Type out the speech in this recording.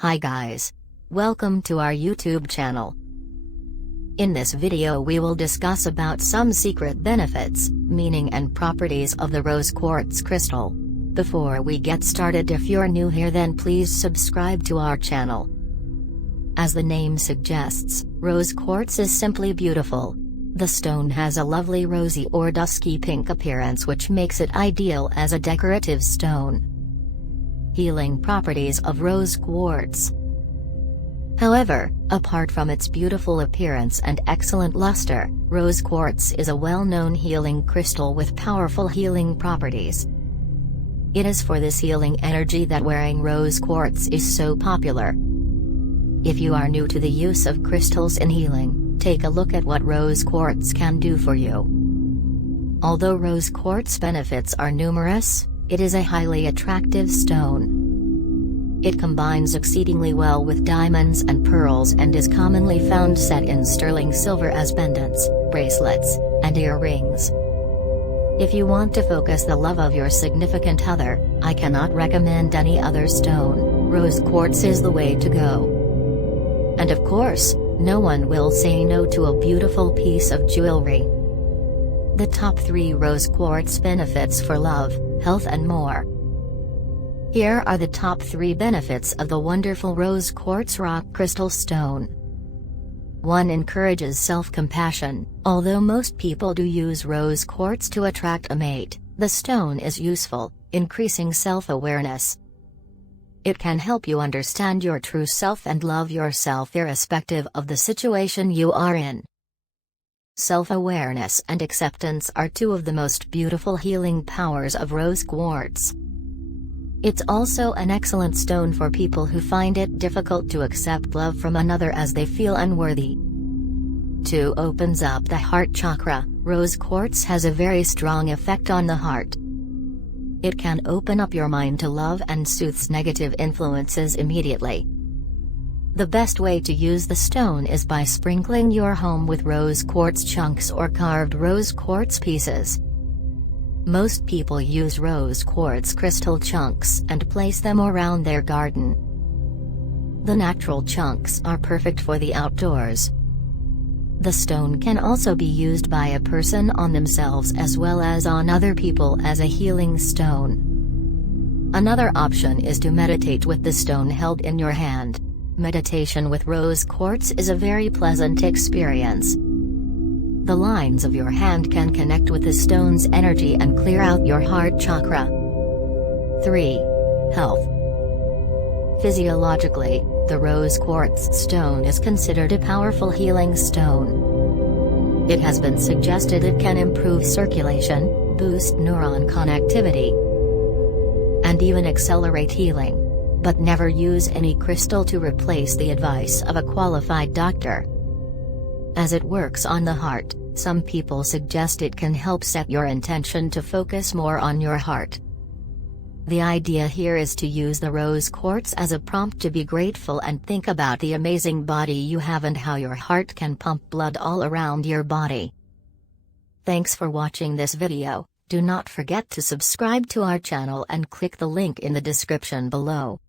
Hi guys. Welcome to our YouTube channel. In this video we will discuss about some secret benefits, meaning and properties of the rose quartz crystal. Before we get started, if you're new here then please subscribe to our channel. As the name suggests, rose quartz is simply beautiful. The stone has a lovely rosy or dusky pink appearance which makes it ideal as a decorative stone. Healing properties of rose quartz. However, apart from its beautiful appearance and excellent luster, rose quartz is a well-known healing crystal with powerful healing properties. It is for this healing energy that wearing rose quartz is so popular. If you are new to the use of crystals in healing, take a look at what rose quartz can do for you. Although rose quartz benefits are numerous, it is a highly attractive stone. It combines exceedingly well with diamonds and pearls and is commonly found set in sterling silver as pendants, bracelets, and earrings. If you want to focus the love of your significant other, I cannot recommend any other stone. Rose quartz is the way to go. And of course, no one will say no to a beautiful piece of jewelry. The top 3 rose quartz benefits for love, health and more. Here are the top 3 benefits of the wonderful rose quartz rock crystal stone. 1. Encourages self-compassion. Although most people do use rose quartz to attract a mate, the stone is useful, increasing self-awareness. It can help you understand your true self and love yourself irrespective of the situation you are in. Self-awareness and acceptance are 2 of the most beautiful healing powers of rose quartz. It's also an excellent stone for people who find it difficult to accept love from another as they feel unworthy. 2. Opens up the heart chakra. Rose quartz has a very strong effect on the heart. It can open up your mind to love and soothes negative influences immediately. The best way to use the stone is by sprinkling your home with rose quartz chunks or carved rose quartz pieces. Most people use rose quartz crystal chunks and place them around their garden. The natural chunks are perfect for the outdoors. The stone can also be used by a person on themselves as well as on other people as a healing stone. Another option is to meditate with the stone held in your hand. Meditation with rose quartz is a very pleasant experience. The lines of your hand can connect with the stone's energy and clear out your heart chakra. 3. Health. Physiologically, the rose quartz stone is considered a powerful healing stone. It has been suggested it can improve circulation, boost neuron connectivity, and even accelerate healing. But never use any crystal to replace the advice of a qualified doctor. As it works on the heart, some people suggest it can help set your intention to focus more on your heart. The idea here is to use the rose quartz as a prompt to be grateful and think about the amazing body you have and how your heart can pump blood all around your body. Thanks for watching this video. Do not forget to subscribe to our channel and click the link in the description below.